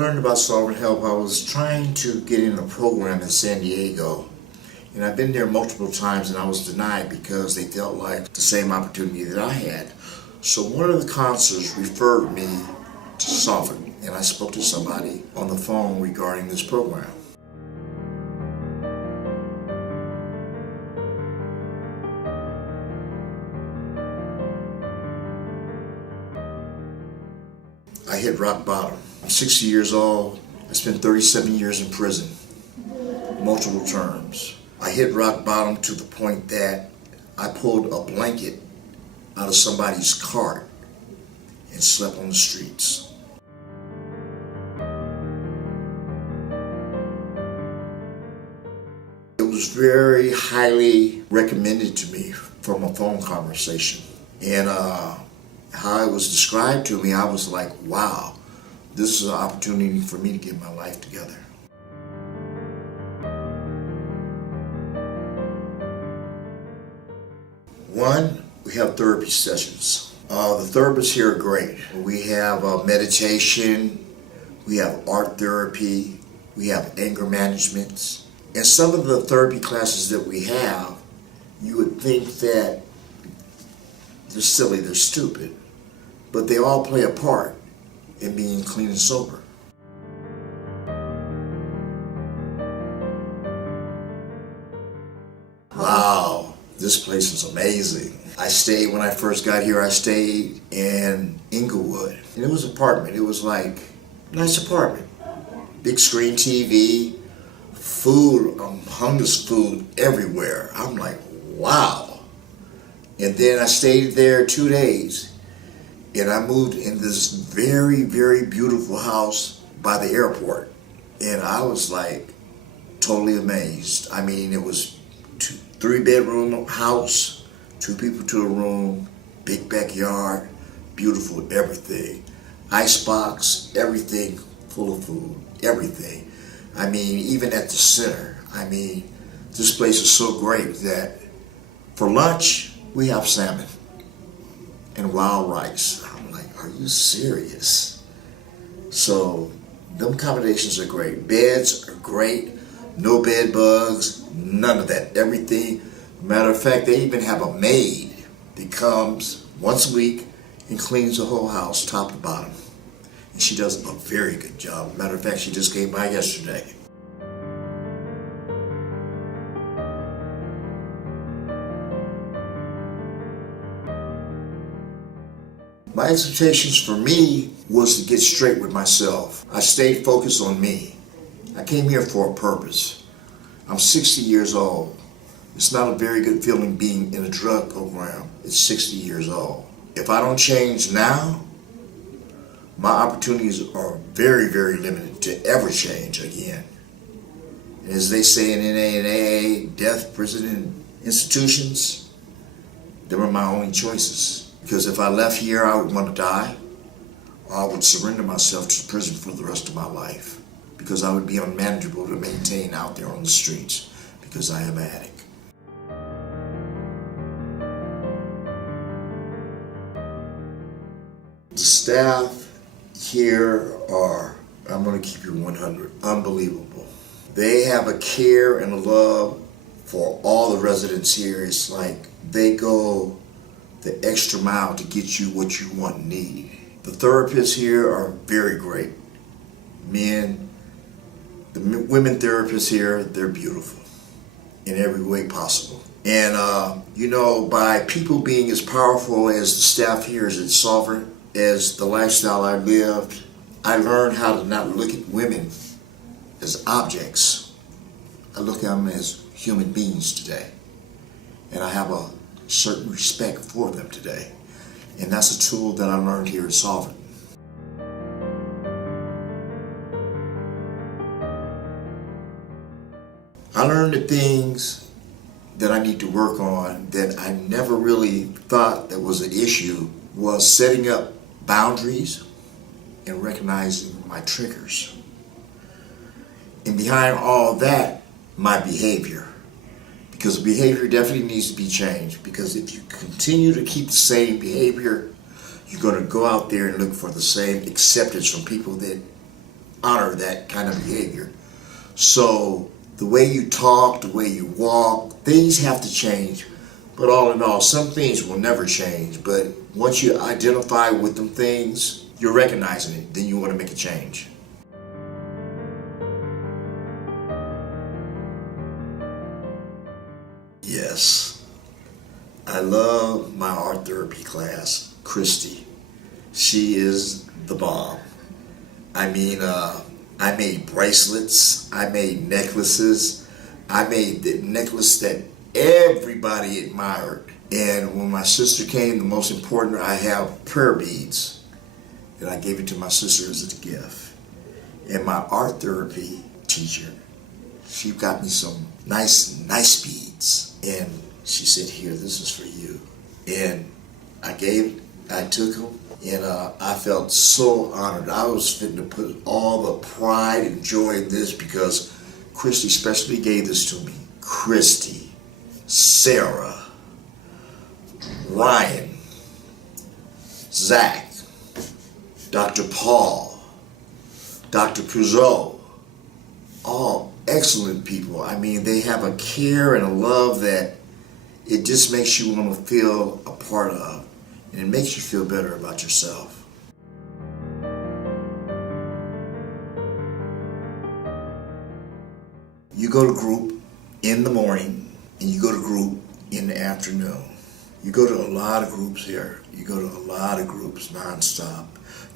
learned about Sovereign Help, I was trying to get in a program in San Diego. And I've been there multiple times and I was denied because they felt like the same opportunity that I had. So one of the counselors referred me to Sovereign, and I spoke to somebody on the phone regarding this program. I hit rock bottom. I'm 60 years old. I spent 37 years in prison, multiple terms. I hit rock bottom to the point that I pulled a blanket out of somebody's cart and slept on the streets. It was very highly recommended to me from a phone conversation. And how it was described to me, I was like, wow, this is an opportunity for me to get my life together. One, we have therapy sessions. The therapists here are great. We have meditation, we have art therapy, we have anger management. And some of the therapy classes that we have, you would think that they're silly, they're stupid, but they all play a part in being clean and sober. Wow, this place is amazing. When I first got here, I stayed in Inglewood. And it was an apartment. It was like a nice apartment. Big screen TV, food, hummus food everywhere. I'm like, wow. And then I stayed there 2 days. And I moved in this very, very beautiful house by the airport. And I was like totally amazed. I mean, it was 3-bedroom house, 2 people to a room, big backyard, beautiful everything. Icebox, everything full of food, everything. I mean, even at the center. I mean, this place is so great that for lunch, we have salmon and wild rice. I'm like, are you serious? So, them accommodations are great. Beds are great. No bed bugs, none of that. Everything. Matter of fact, they even have a maid that comes once a week and cleans the whole house, top to bottom. And she does a very good job. Matter of fact, she just came by yesterday. My expectations for me was to get straight with myself. I stayed focused on me. I came here for a purpose. I'm 60 years old. It's not a very good feeling being in a drug program at 60 years old. If I don't change now, my opportunities are very, very limited to ever change again. And as they say in NA and AA, death, prison, and institutions, they were my only choices. Because if I left here, I would want to die, or I would surrender myself to prison for the rest of my life. Because I would be unmanageable to maintain out there on the streets, because I am an addict. The staff here are, I'm going to keep you 100, unbelievable. They have a care and a love for all the residents here. It's like they go the extra mile to get you what you want and need. The therapists here are very great. Men, the women therapists here, they're beautiful in every way possible. And, by people being as powerful as the staff here is at Sovereign, as the lifestyle I lived, I learned how to not look at women as objects. I look at them as human beings today. And I have a certain respect for them today. And that's a tool that I learned here at Sovereign. I learned the things that I need to work on that I never really thought that was an issue was setting up boundaries and recognizing my triggers. And behind all that, my behavior. Because behavior definitely needs to be changed. Because if you continue to keep the same behavior, you're going to go out there and look for the same acceptance from people that honor that kind of behavior. So the way you talk, the way you walk, things have to change. But all in all, some things will never change. But once you identify with them things, you're recognizing it, then you want to make a change. Yes, I love my art therapy class, Christy. She is the bomb. I mean, I made bracelets, I made necklaces, I made the necklace that everybody admired. And when my sister came, the most important, I have prayer beads. And I gave it to my sister as a gift. And my art therapy teacher, she got me some nice beads. And she said, here, this is for you. And I took them, and I felt so honored. I was fitting to put all the pride and joy in this because Christy specially gave this to me. Christy, Sarah, Ryan, Zach, Dr. Paul, Dr. Puzo, all excellent people. I mean, they have a care and a love that it just makes you want to feel a part of, and it makes you feel better about yourself. You go to group in the morning, and you go to group in the afternoon. You go to a lot of groups here. You go to a lot of groups nonstop.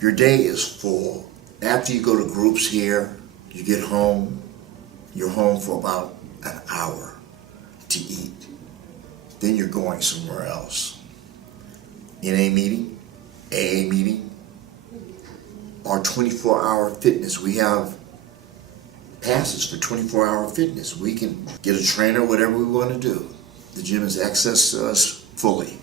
Your day is full. After you go to groups here, you get home. You're home for about an hour to eat. Then you're going somewhere else. NA meeting, AA meeting, our 24-hour fitness. We have passes for 24-hour fitness. We can get a trainer, whatever we want to do. The gym has access to us fully,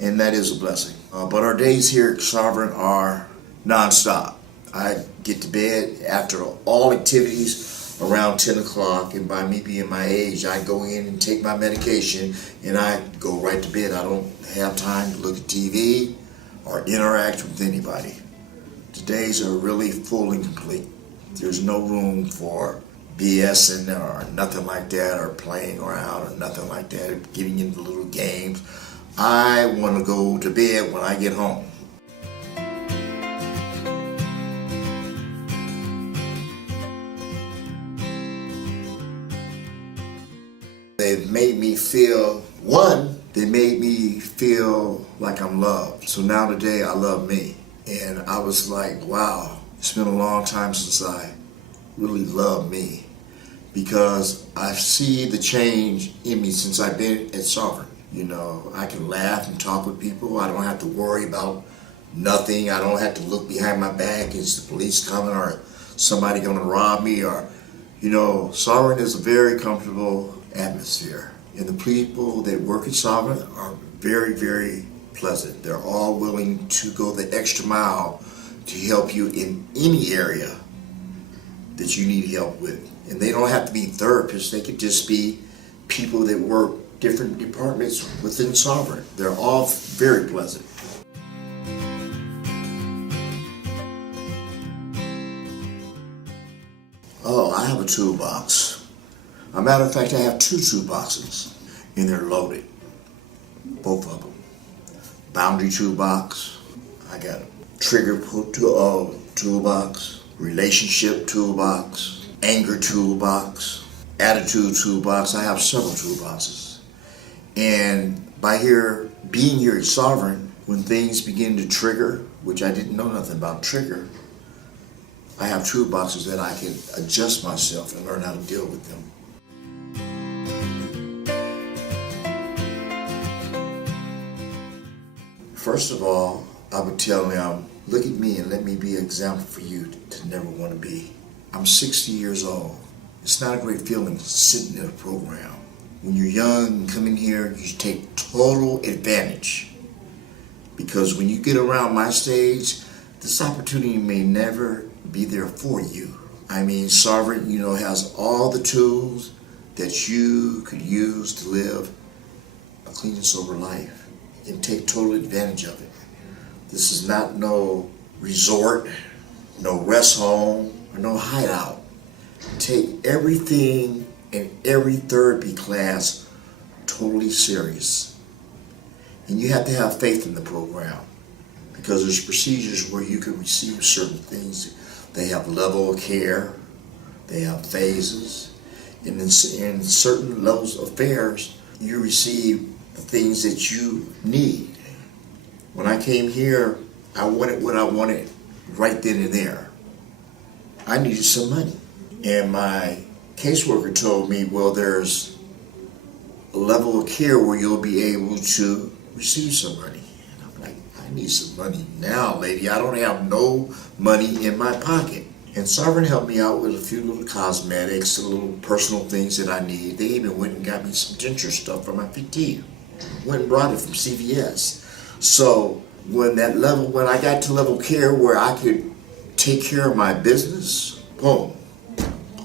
and that is a blessing. But our days here at Sovereign are nonstop. I get to bed after all activities around 10 o'clock, and by me being my age, I go in and take my medication, and I go right to bed. I don't have time to look at TV or interact with anybody. The days are really full and complete. There's no room for BSing or nothing like that, or playing around or nothing like that, getting into little games. I want to go to bed when I get home. They've made me feel, they made me feel like I'm loved. So now today I love me. And I was like, wow, it's been a long time since I really loved me, because I see the change in me since I've been at Sovereign. You know, I can laugh and talk with people. I don't have to worry about nothing. I don't have to look behind my back. Is the police coming or somebody going to rob me? Or, you know, Sovereign is a very comfortable atmosphere. And the people that work at Sovereign are very, very pleasant. They're all willing to go the extra mile to help you in any area that you need help with. And they don't have to be therapists. They could just be people that work different departments within Sovereign. They're all very pleasant. Oh, I have a toolbox. As a matter of fact, I have 2 toolboxes, and they're loaded, both of them. Boundary toolbox, I got a trigger toolbox, relationship toolbox, anger toolbox, attitude toolbox. I have several toolboxes. And by being here at Sovereign, when things begin to trigger, which I didn't know nothing about trigger, I have toolboxes that I can adjust myself and learn how to deal with them. First of all, I would tell them, look at me and let me be an example for you to never want to be. I'm 60 years old. It's not a great feeling sitting in a program. When you're young and come in here, you take total advantage. Because when you get around my stage, this opportunity may never be there for you. I mean, Sovereign, you know, has all the tools that you could use to live a clean and sober life and take total advantage of it. This is not no resort. no rest home, or no hideout. Take everything in every therapy class totally serious. And you have to have faith in the program, because there's procedures where you can receive certain things. They have level of care, they have phases, and in certain levels of affairs, you receive the things that you need. When I came here, I wanted what I wanted right then and there. I needed some money. And my caseworker told me, well, there's a level of care where you'll be able to receive some money. And I'm like, I need some money now, lady. I don't have no money in my pocket. And Sovereign helped me out with a few little cosmetics, little personal things that I need. They even went and got me some denture stuff for my PT. Went and brought it from CVS. So when I got to level care where I could take care of my business, boom,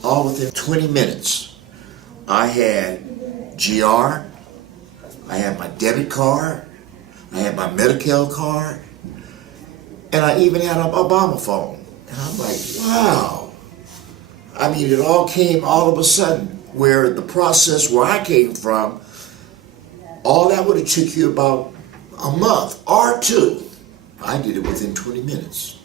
all within 20 minutes. I had GR, I had my debit card, I had my Medi-Cal card, and I even had an Obama phone. And I'm like, wow. I mean, it all came all of a sudden, where the process where I came from, all that would have took you about a month or two. I did it within 20 minutes.